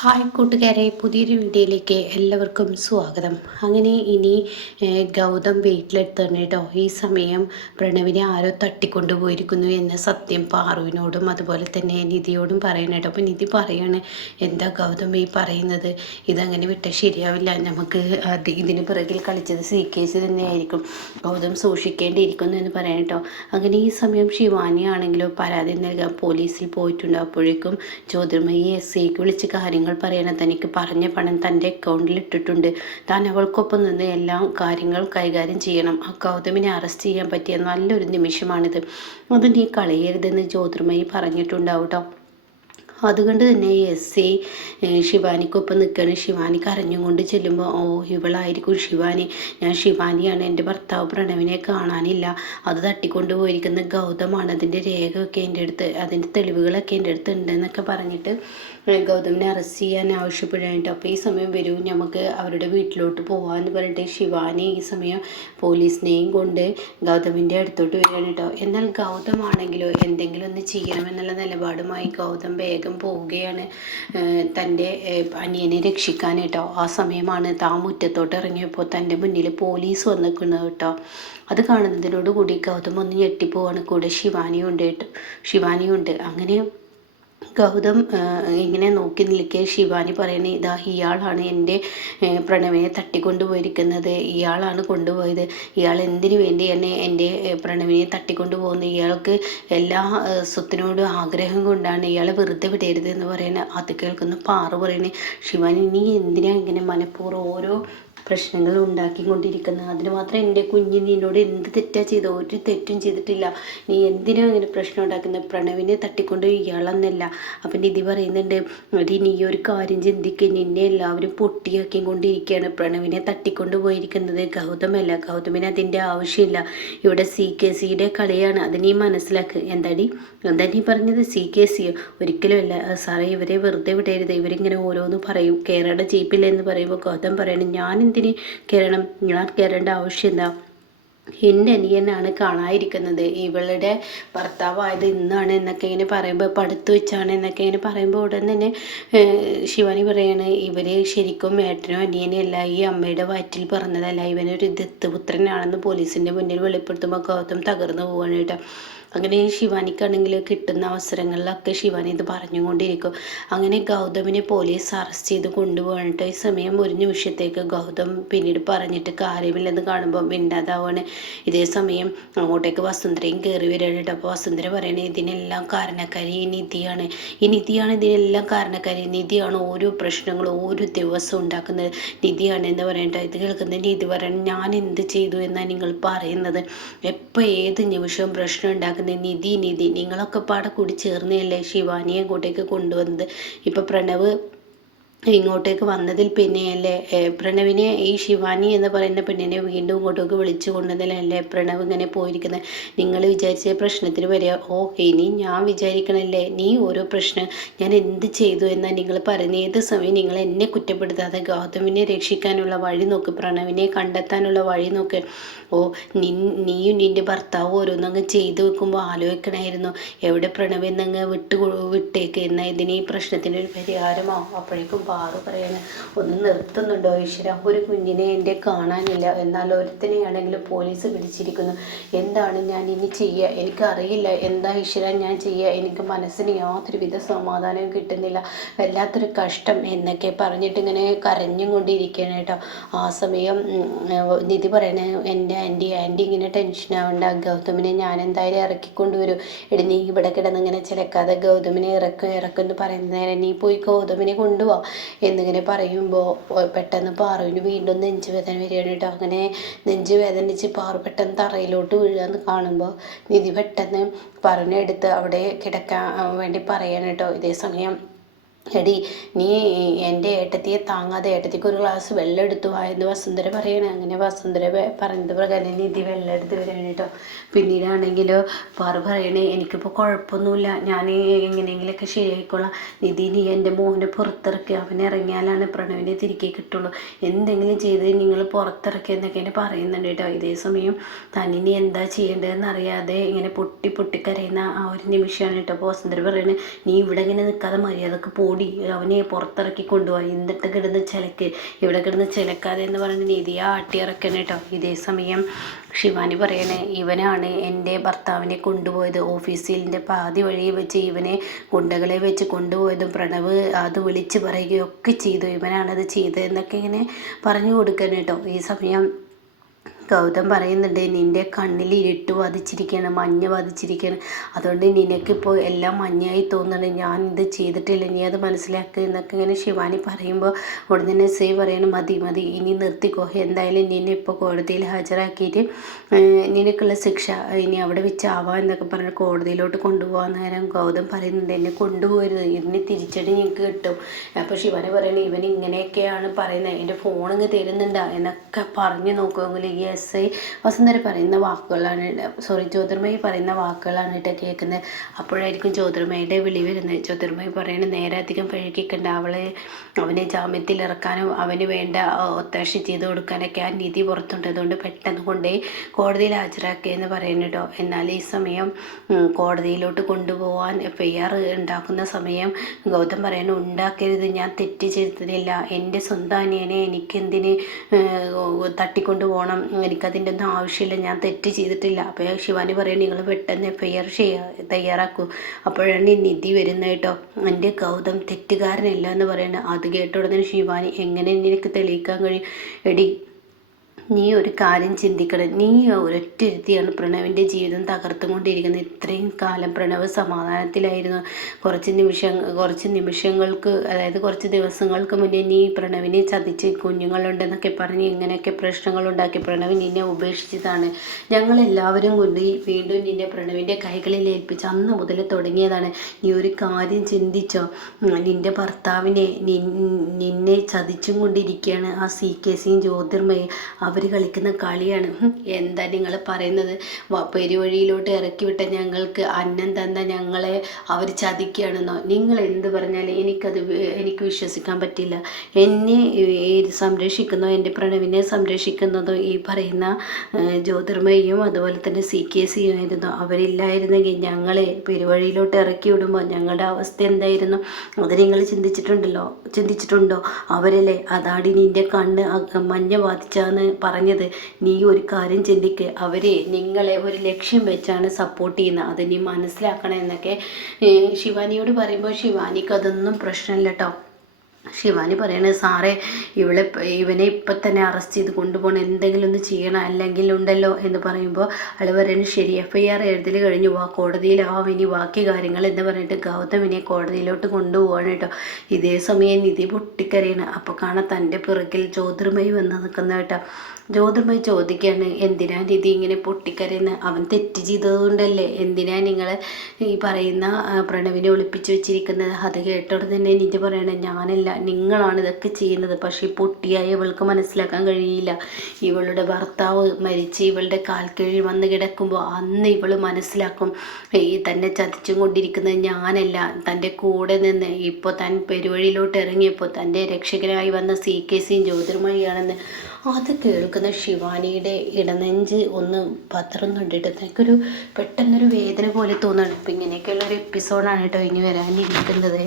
Hi കൂട്ടുകാരെ, പുതിയൊരു വീഡിയോയിലേക്ക് എല്ലാവർക്കും സ്വാഗതം. അങ്ങനെ ഇനി ഗൗതം വീട്ടിലെത്തണം കേട്ടോ. ഈ സമയം പ്രണവിനെ ആരോ തട്ടിക്കൊണ്ടുപോയിരിക്കുന്നു എന്ന സത്യം പാറുവിനോടും അതുപോലെ തന്നെ നിധിയോടും പറയണം കേട്ടോ. അപ്പോൾ നിധി പറയാണ്, എന്താ ഗൗതം ഈ പറയുന്നത്, ഇതങ്ങനെ വിട്ടാൽ ശരിയാവില്ല, നമുക്ക് ഇതിന് പിറകിൽ കളിച്ചത് CKC തന്നെയായിരിക്കും, ഗൗതം സൂക്ഷിക്കേണ്ടിയിരിക്കുന്നു എന്ന് പറയാം കേട്ടോ. അങ്ങനെ ഈ സമയം ശിവാനി ആണെങ്കിലോ പരാതി നൽകാൻ പോലീസിൽ പോയിട്ടുണ്ട്. അപ്പോഴേക്കും ജ്യോതിർമയി SIക്ക് വിളിച്ച് കാര്യങ്ങൾ പറയണം, തനിക്ക് പറഞ്ഞ പണം തൻ്റെ അക്കൗണ്ടിൽ ഇട്ടിട്ടുണ്ട്, താൻ അവൾക്കൊപ്പം നിന്ന് എല്ലാ കാര്യങ്ങൾ കൈകാര്യം ചെയ്യണം, ആ ഗൗതമിനെ അറസ്റ്റ് ചെയ്യാൻ പറ്റിയ നല്ലൊരു നിമിഷമാണിത്, അത് നീ കളയരുതെന്ന് ജ്യോതിർമയി പറഞ്ഞിട്ടുണ്ടാവും കേട്ടോ. അതുകൊണ്ട് തന്നെ SI ശിവാനിക്കൊപ്പം നിൽക്കുകയാണ്. ശിവാനി കരഞ്ഞുകൊണ്ട് ചെല്ലുമ്പോൾ, ഓ ഇവളായിരിക്കും ശിവാനി, ഞാൻ ശിവാനിയാണ്, എൻ്റെ ഭർത്താവ് പ്രണവിനെ കാണാനില്ല, അത് തട്ടിക്കൊണ്ട് പോയിരിക്കുന്ന ഗൗതമാണ്, അതിൻ്റെ രേഖയൊക്കെ എൻ്റെ അടുത്ത്, അതിൻ്റെ തെളിവുകളൊക്കെ എൻ്റെ അടുത്ത് ഉണ്ടെന്നൊക്കെ പറഞ്ഞിട്ട് ഗൗതമിനെ അറസ്റ്റ് ചെയ്യാൻ ആവശ്യപ്പെടുകയായിട്ട്. അപ്പോൾ ഈ സമയം വരൂ, നമുക്ക് അവരുടെ വീട്ടിലോട്ട് പോകാമെന്ന് പറഞ്ഞിട്ട് ശിവാനി ഈ സമയം പോലീസിനെയും കൊണ്ട് ഗൗതമിൻ്റെ അടുത്തോട്ട് വരികയാണ് കേട്ടോ. എന്നാൽ ഗൗതമാണെങ്കിലോ എന്തെങ്കിലും ഒന്ന് ചെയ്യണമെന്നുള്ള നിലപാടുമായി ഗൗതം വേഗം പോവുകയാണ് തൻ്റെ അനിയനെ രക്ഷിക്കാൻ കേട്ടോ. ആ സമയമാണ് താൻ മുറ്റത്തോട്ട് ഇറങ്ങിയപ്പോൾ തൻ്റെ മുന്നിൽ പോലീസ് വന്നിരിക്കുന്നത് കേട്ടോ. അത് കാണുന്നതിനോടുകൂടി ഗൗതം ഒന്ന് ഞെട്ടിപ്പോവാണ്. കൂടെ ശിവാനിയുണ്ട്. അങ്ങനെ ഗൗതം ഇങ്ങനെ നോക്കി നിൽക്കെ ശിവാനി പറയണേ, ഇതാ ഇയാളാണ് എൻ്റെ പ്രണവിനെ തട്ടിക്കൊണ്ടുപോയിരിക്കുന്നത്, ഇയാളാണ് കൊണ്ടുപോയത്, ഇയാൾ എന്തിനു വേണ്ടിയാണ് എൻ്റെ പ്രണവിനെ തട്ടിക്കൊണ്ടുപോകുന്നത്, ഇയാൾക്ക് എല്ലാ സ്വത്തിനോടും ആഗ്രഹം കൊണ്ടാണ്, ഇയാളെ വെറുതെ വിടരുത് എന്ന് പറയുന്നത്. അത് കേൾക്കുന്ന പാറു പറയണേ, ശിവാനി നീ എന്തിനാ ഇങ്ങനെ മനഃപൂർവ്വം ഓരോ പ്രശ്നങ്ങൾ ഉണ്ടാക്കിക്കൊണ്ടിരിക്കുന്നത്, അതിന് മാത്രം എൻ്റെ കുഞ്ഞ് നിന്നോട് എന്ത് തെറ്റാ ചെയ്തോ, ഒരു തെറ്റും ചെയ്തിട്ടില്ല, നീ എന്തിനാ അങ്ങനെ പ്രശ്നം ഉണ്ടാക്കുന്നത്, പ്രണവിനെ തട്ടിക്കൊണ്ട് ഇയാളെന്നല്ല. അപ്പം നിധി പറയുന്നുണ്ട്, അടി നീ ഒരു കാര്യം ചിന്തിക്കുക, നിന്നെ എല്ലാവരും പൊട്ടിയാക്കി കൊണ്ടിരിക്കുകയാണ്, പ്രണവിനെ തട്ടിക്കൊണ്ട് പോയിരിക്കുന്നത് ഗൗതമല്ല, ഗൗതമിന് അതിൻ്റെ ആവശ്യമില്ല, ഇവിടെ CKCയുടെ കളിയാണ്, അത് നീ മനസ്സിലാക്കുക. എന്താ നീ പറഞ്ഞത്, CKC ഒരിക്കലും അല്ല സാറേ, ഇവരെ വെറുതെ വിടരുത്, ഇവരിങ്ങനെ ഓരോന്ന് പറയും, കേരള ജീപ്പില്ല എന്ന് പറയുമ്പോൾ ഗൗതം പറയണം, ഞാൻ എന്തിന് കയറണം, ഞാൻ കയറേണ്ട ആവശ്യം എന്താ, എൻ്റെ അനിയനാണ് കാണാതിരിക്കുന്നത്, ഇവളുടെ ഭർത്താവായത് ഇന്നാണ് എന്നൊക്കെ ഇങ്ങനെ പറയുമ്പോൾ, പടുത്തു വെച്ചാണ് എന്നൊക്കെ ഇങ്ങനെ പറയുമ്പോൾ ഉടൻ തന്നെ ശിവാനി പറയാണ്, ഇവർ ശരിക്കും ഏട്ടനോ അനിയനോ അല്ല, ഈ അമ്മയുടെ വയറ്റിൽ പറഞ്ഞതല്ല, ഇവനൊരു ദത്തുപുത്രനാണെന്ന് പോലീസിൻ്റെ മുന്നിൽ വെളിപ്പെടുത്തുമ്പോൾ ഗൗതം തകർന്നു പോവാണ് കേട്ടോ. അങ്ങനെ ശിവാനിക്കാണെങ്കിൽ കിട്ടുന്ന അവസരങ്ങളിലൊക്കെ ശിവാനി ഇത് പറഞ്ഞുകൊണ്ടിരിക്കും. അങ്ങനെ ഗൗതമിനെ പോലീസ് അറസ്റ്റ് ചെയ്ത് കൊണ്ടുപോകണിട്ട് ഈ സമയം ഒരു നിമിഷത്തേക്ക് ഗൗതം പിന്നീട് പറഞ്ഞിട്ട് കാര്യമില്ലെന്ന് കാണുമ്പോൾ മിണ്ടാതാവാണ്. ഇതേ സമയം അങ്ങോട്ടേക്ക് വസുന്ധരയും കയറി വരികയാണ്. അപ്പോൾ വസുന്ധര പറയണേ, ഇതിനെല്ലാം കാരണക്കാരി ഈ നിധിയാണ്, ഇതിനെല്ലാം കാരണക്കാരി നിധിയാണ്, ഓരോ പ്രശ്നങ്ങളും ഓരോ ദിവസവും ഉണ്ടാക്കുന്നത് നിധിയാണ് എന്ന് പറയണ്ട. ഇത് കേൾക്കുന്ന നിധി പറയണം, ഞാൻ എന്ത് ചെയ്തു എന്നാണ് നിങ്ങൾ പറയുന്നത്, എപ്പോൾ ഏത് നിമിഷവും പ്രശ്നം ഉണ്ടാക്കുന്നത് നിധി നിങ്ങളൊക്കെ പാടെ കൂടി ചേർന്നല്ലേ ശിവാനിയെ അങ്ങോട്ടേക്ക് കൊണ്ടുവന്നത്, ഇപ്പം പ്രണവ് ഇങ്ങോട്ടേക്ക് വന്നതിൽ പിന്നെയല്ലേ പ്രണവിനെ, ഈ ശിവാനി എന്ന് പറയുന്ന പെണ്ണിനെ വീണ്ടും ഇങ്ങോട്ടേക്ക് വിളിച്ചു കൊണ്ടുവന്നതിലല്ലേ പ്രണവ് ഇങ്ങനെ പോയിരിക്കുന്നത്, നിങ്ങൾ വിചാരിച്ച പ്രശ്നത്തിന് വരിക, ഓ ഇനി ഞാൻ വിചാരിക്കണല്ലേ, നീ ഓരോ പ്രശ്നം ഞാൻ എന്ത് ചെയ്തു എന്നാൽ നിങ്ങൾ പറയുന്നത്, ഏത് സമയം നിങ്ങൾ എന്നെ കുറ്റപ്പെടുത്താതെ ഗൗതമിനെ രക്ഷിക്കാനുള്ള വഴി നോക്ക്, പ്രണവിനെ കണ്ടെത്താനുള്ള വഴി നോക്ക്, ഓ നീയും നിൻ്റെ ഭർത്താവ് ഓരോന്നങ്ങ് ചെയ്തു വെക്കുമ്പോൾ ആലോചിക്കണമായിരുന്നു, എവിടെ പ്രണവ് എന്നങ്ങ് വിട്ടേക്ക് എന്നാൽ ഇതിന് ഈ പ്രശ്നത്തിന് ഒരു പരിഹാരമാവും. അപ്പോഴേക്കും പാറു പറയാണ്, ഒന്ന് നിർത്തുന്നുണ്ടോ ഈശ്വര, ഒരു കുഞ്ഞിനെ എൻ്റെ കാണാനില്ല, എന്നാൽ ഒരുത്തനെയാണെങ്കിലും പോലീസ് പിടിച്ചിരിക്കുന്നു, എന്താണ് ഞാൻ ഇനി ചെയ്യുക, എനിക്കറിയില്ല, എന്താ ഈശ്വര ഞാൻ ചെയ്യുക, എനിക്ക് മനസ്സിന് യാതൊരുവിധ സമാധാനവും കിട്ടുന്നില്ല, വല്ലാത്തൊരു കഷ്ടം എന്നൊക്കെ പറഞ്ഞിട്ട് ഇങ്ങനെ കരഞ്ഞും കൊണ്ടിരിക്കുകയാണ് കേട്ടോ. ആ സമയം നിധി പറയണേ, എൻ്റെ ആൻറ്റി ഇങ്ങനെ ടെൻഷൻ ആവണ്ട, ഗൗതമിനെ ഞാൻ എന്തായാലും ഇറക്കിക്കൊണ്ടുവരും, എടി നീ ഇവിടെ കിടന്ന് ഇങ്ങനെ ചിലക്കാതെ ഗൗതമിനെ ഇറക്കുമെന്ന് പറയുന്ന നേരം നീ പോയി ഗൗതമിനെ കൊണ്ടുപോവാ എന്നിങ്ങനെ പറയുമ്പോൾ പെട്ടെന്ന് പാറുവിന് വീണ്ടും നെഞ്ചുവേദന വരികയാണ് കേട്ടോ. അങ്ങനെ നെഞ്ചുവേദനിച്ച് പാറു പെട്ടെന്ന് തറയിലോട്ട് വീഴാന്ന് കാണുമ്പോൾ നിധി പെട്ടെന്ന് പാറുവിനെ എടുത്ത് അവിടെ കിടക്കാൻ വേണ്ടി പറയാണ് കേട്ടോ. ഇതേ സമയം, എടി നീ എൻ്റെ ഏട്ടത്തിയെ താങ്ങാതെ ഏട്ടത്തിക്ക് ഒരു ഗ്ലാസ് വെള്ളം എടുത്തു എന്ന് വസുന്ധര പറയണേ. അങ്ങനെ വസുന്ധര പറഞ്ഞത് പ്രകാരം നിധി വെള്ളം എടുത്ത് വരികയാണ് കേട്ടോ. പിന്നീടാണെങ്കിലോ പാറു പറയണേ, എനിക്കിപ്പോൾ കുഴപ്പമൊന്നുമില്ല, ഞാൻ എങ്ങനെയെങ്കിലൊക്കെ ശരിയായിക്കോളാം, നിധി നീ എൻ്റെ മോനെ പുറത്തിറക്കി, അവൻ ഇറങ്ങിയാലാണ് പ്രണവിനെ തിരികെ കിട്ടുള്ളൂ, എന്തെങ്കിലും ചെയ്ത് നിങ്ങൾ പുറത്തിറക്കി എന്നൊക്കെ പറയുന്നുണ്ട് കേട്ടോ. ഇതേ സമയം തന്നിനി എന്താ ചെയ്യേണ്ടതെന്ന് അറിയാതെ ഇങ്ങനെ പൊട്ടിക്കരയുന്ന ആ ഒരു നിമിഷമാണ് കേട്ടോ. അപ്പോൾ വസുന്ധര പറയണേ, നീ ഇവിടെ ഇങ്ങനെ നിൽക്കാതെ മര്യാദക്ക് പോടി കൂടി അവനെ പുറത്തിറക്കി കൊണ്ടുപോയി, എന്നിട്ട് കിടന്ന് ചിലക്ക്, ഇവിടെ കിടന്ന് ചിലക്കാതെ എന്ന് പറഞ്ഞ് നിധിയെ ആട്ടിയിറക്കണം കേട്ടോ. ഇതേ സമയം ശിവാനി പറയണേ, ഇവനാണ് എൻ്റെ ഭർത്താവിനെ കൊണ്ടുപോയത്, ഓഫീസിൻ്റെ പാതി വഴിയെ വെച്ച് ഇവനെ ഗുണ്ടകളെ വെച്ച് കൊണ്ടുപോയതും പ്രണവ് അത് വിളിച്ച് പറയുകയൊക്കെ ചെയ്തു, ഇവനാണത് ചെയ്തതെന്നൊക്കെ ഇങ്ങനെ പറഞ്ഞു കൊടുക്കണം കേട്ടോ. ഈ സമയം ഗൗതം പറയുന്നുണ്ട്, നിൻ്റെ കണ്ണിൽ ഇരുട്ട് ബാധിച്ചിരിക്കുകയാണ്, മഞ്ഞ് ബാധിച്ചിരിക്കുകയാണ്, അതുകൊണ്ട് നിനക്കിപ്പോൾ എല്ലാം മഞ്ഞായി തോന്നുന്നുണ്ട്, ഞാൻ ഇത് ചെയ്തിട്ടില്ല, നീ അത് മനസ്സിലാക്കുക എന്നൊക്കെ ഇങ്ങനെ ശിവാനി പറയുമ്പോൾ ഉടനെ തന്നെ സേ പറയണം, മതി മതി ഇനി നിർത്തിക്കോ, എന്തായാലും നിന്നെ ഇപ്പോൾ കോടതിയിൽ ഹാജരാക്കിയിട്ട് നിനക്കുള്ള ശിക്ഷ ഇനി അവിടെ വെച്ചാവാം എന്നൊക്കെ പറഞ്ഞ് കോടതിയിലോട്ട് കൊണ്ടുപോകാൻ നേരം ഗൗതം പറയുന്നുണ്ട്, എന്നെ കൊണ്ടുപോകരുത്, ഇതിന് തിരിച്ചടി നിങ്ങൾക്ക് കിട്ടും. അപ്പോൾ ശിവാനി പറയണേ, ഇവൻ ഇങ്ങനെയൊക്കെയാണ് പറയുന്നത്, എൻ്റെ ഫോണിങ്ങ് തരുന്നുണ്ടോ എന്നൊക്കെ പറഞ്ഞു നോക്കുമെങ്കിൽ ഈ എസ് ഐ വസുന്ധര പറയുന്ന വാക്കുകളാണ്, ജ്യോതിർമയി പറയുന്ന വാക്കുകളാണ് കേട്ടോ കേൾക്കുന്നത്. അപ്പോഴായിരിക്കും ജ്യോതിർമയുടെ വിളി വരുന്നത്. ജ്യോതിർമയി പറയണത്, നേരെ അധികം പഴകിക്കണ്ട, അവനെ ജാമ്യത്തിൽ ഇറക്കാനും അവന് വേണ്ട ഒത്താശ ചെയ്ത് കൊടുക്കാനൊക്കെ ആ നിധി പുറത്തുണ്ട്, അതുകൊണ്ട് പെട്ടെന്ന് കൊണ്ടുപോയി കോടതിയിൽ ഹാജരാക്കുക എന്ന് പറയുന്നു കേട്ടോ. എന്നാൽ ഈ സമയം കോടതിയിലോട്ട് കൊണ്ടുപോകാൻ FIR ഉണ്ടാക്കുന്ന സമയം ഗൗതം പറയുന്നു, ഉണ്ടാക്കരുത്, ഞാൻ തെറ്റ് ചെയ്തിട്ടില്ല, എൻ്റെ സ്വന്തം അനിയനെ എനിക്കെന്തിന് തട്ടിക്കൊണ്ടു പോകണം, എനിക്കതിൻ്റെ ഒന്നും ആവശ്യമില്ല, ഞാൻ തെറ്റ് ചെയ്തിട്ടില്ല. അപ്പോൾ ശിവാനി പറയും, നിങ്ങൾ പെട്ടെന്ന് FIR തയ്യാറാക്കൂ. അപ്പോഴാണ് ഈ നിധി വരുന്നത് കേട്ടോ. എൻ്റെ ഗൗതം തെറ്റുകാരനല്ല എന്ന് പറയുന്നത്. അത് കേട്ട ഉടനെ ശിവാനി, എങ്ങനെ നിനക്ക് തെളിയിക്കാൻ കഴിയും, എടി നീ ഒരു കാര്യം ചിന്തിക്കണം, നീ ഒരൊറ്റൊരുത്തിയാണ് പ്രണവിൻ്റെ ജീവിതം തകർത്തുകൊണ്ടിരിക്കുന്നത്. ഇത്രയും കാലം പ്രണവ് സമാധാനത്തിലായിരുന്നു. കുറച്ച് നിമിഷങ്ങൾക്ക്, അതായത് കുറച്ച് ദിവസങ്ങൾക്ക് മുന്നേ നീ പ്രണവിനെ ചതിച്ച് കുഞ്ഞുങ്ങളുണ്ടെന്നൊക്കെ പറഞ്ഞ് ഇങ്ങനെയൊക്കെ പ്രശ്നങ്ങളുണ്ടാക്കി പ്രണവ് നിന്നെ ഉപേക്ഷിച്ചതാണ്. ഞങ്ങളെല്ലാവരും കൊണ്ട് വീണ്ടും നിന്നെ പ്രണവിൻ്റെ കൈകളിൽ ഏൽപ്പിച്ച് അന്ന് മുതൽ തുടങ്ങിയതാണ്. നീ ഒരു കാര്യം ചിന്തിച്ചോ, നിൻ്റെ ഭർത്താവിനെ നിന്നെ ചതിച്ചും കൊണ്ടിരിക്കുകയാണ് ആ CKCയും ജ്യോതിർമയും. അവർ കളിക്കുന്ന കളിയാണ്. എന്താ നിങ്ങൾ പറയുന്നത്, പെരുവഴിയിലോട്ട് ഇറക്കി വിട്ട ഞങ്ങൾക്ക് അന്നം തന്ന ഞങ്ങളെ അവർ ചതിക്കുകയാണെന്നോ? നിങ്ങൾ എന്ത് പറഞ്ഞാലും എനിക്ക് വിശ്വസിക്കാൻ പറ്റില്ല. എന്നെ സംരക്ഷിക്കുന്നോ, എൻ്റെ പ്രണവിനെ സംരക്ഷിക്കുന്നതോ ഈ പറയുന്ന ജ്യോതിർമയും അതുപോലെ തന്നെ CKCയും ആയിരുന്നു. അവരില്ലായിരുന്നെങ്കിൽ ഞങ്ങളെ പെരുവഴിയിലോട്ട് ഇറക്കി വിടുമ്പോൾ ഞങ്ങളുടെ അവസ്ഥ എന്തായിരുന്നു? അത് നിങ്ങൾ ചിന്തിച്ചിട്ടുണ്ടോ? അവരല്ലേ അതാടി നിൻ്റെ കണ്ണ് മഞ്ഞ ബാധിച്ചാന്ന് പറഞ്ഞത്. നീ ഒരു കാര്യം ചിന്തിക്ക്, അവരെ നിങ്ങളെ ഒരു ലക്ഷ്യം വെച്ചാണ് സപ്പോർട്ട് ചെയ്യുന്നത്, അത് നീ മനസ്സിലാക്കണം എന്നൊക്കെ ശിവാനിയോട് പറയുമ്പോൾ ശിവാനിക്ക് അതൊന്നും പ്രശ്നമില്ല കേട്ടോ. ശിവാനി പറയണേ, സാറേ ഇവനെ ഇപ്പം തന്നെ അറസ്റ്റ് ചെയ്ത് കൊണ്ടുപോകണം, എന്തെങ്കിലും ഒന്ന് ചെയ്യണം, അല്ലെങ്കിൽ ഉണ്ടല്ലോ എന്ന് പറയുമ്പോൾ അയാൾ പറയുന്നത്, ശരി FIR എഴുതൽ കഴിഞ്ഞു, കോടതിയിലാവാം ഇനി ബാക്കി കാര്യങ്ങൾ എന്ന് പറഞ്ഞിട്ട് ഗൗതമിനെ കോടതിയിലോട്ട് കൊണ്ടുപോവാണ് കേട്ടോ. ഇതേ സമയം നിധി പൊട്ടിക്കരയാണ്. അപ്പോൾ കാണാൻ തൻ്റെ പിറകിൽ ജ്യോതിർമയി വന്ന് നിൽക്കുന്ന കേട്ടോ. ജ്യോതിർമയി ചോദിക്കുകയാണ്, എന്തിനാ നിധി ഇങ്ങനെ പൊട്ടിക്കരയുന്നത്? അവൻ തെറ്റ് ചെയ്തതുകൊണ്ടല്ലേ, എന്തിനാ നിങ്ങൾ ഈ പറയുന്ന പ്രണവിനെ ഒളിപ്പിച്ച് വെച്ചിരിക്കുന്നത്? അത് കേട്ടോടെ തന്നെ നിധി പറയണേ, ഞാനല്ല, നിങ്ങളാണ് ഇതൊക്കെ ചെയ്യുന്നത്. പക്ഷേ ഈ പൊട്ടിയായി ഇവൾക്ക് മനസ്സിലാക്കാൻ കഴിയില്ല. ഇവളുടെ ഭർത്താവ് മരിച്ച് ഇവളുടെ കാൽക്കീഴിൽ വന്ന് കിടക്കുമ്പോൾ അന്ന് ഇവൾ മനസ്സിലാക്കും, ഈ തന്നെ ചതിച്ചും കൊണ്ടിരിക്കുന്നത് ഞാനല്ല, തൻ്റെ കൂടെ നിന്ന് ഇപ്പോൾ താൻ പെരുവഴിയിലോട്ട് ഇറങ്ങിയപ്പോൾ തൻ്റെ രക്ഷകനായി വന്ന CKCയും ജ്യോതിർമയിയാണെന്ന്. അത് കേൾക്കുന്ന ശിവാനിയുടെ ഇടനെഞ്ച് ഒന്ന് പതറുന്നുണ്ട് കേട്ടോ. എനിക്കൊരു പെട്ടെന്നൊരു വേദന പോലെ തോന്നുന്നുണ്ട്. അപ്പം ഇങ്ങനെയൊക്കെയുള്ളൊരു എപ്പിസോഡാണ് കേട്ടോ ഇനി വരാനിരിക്കുന്നത്.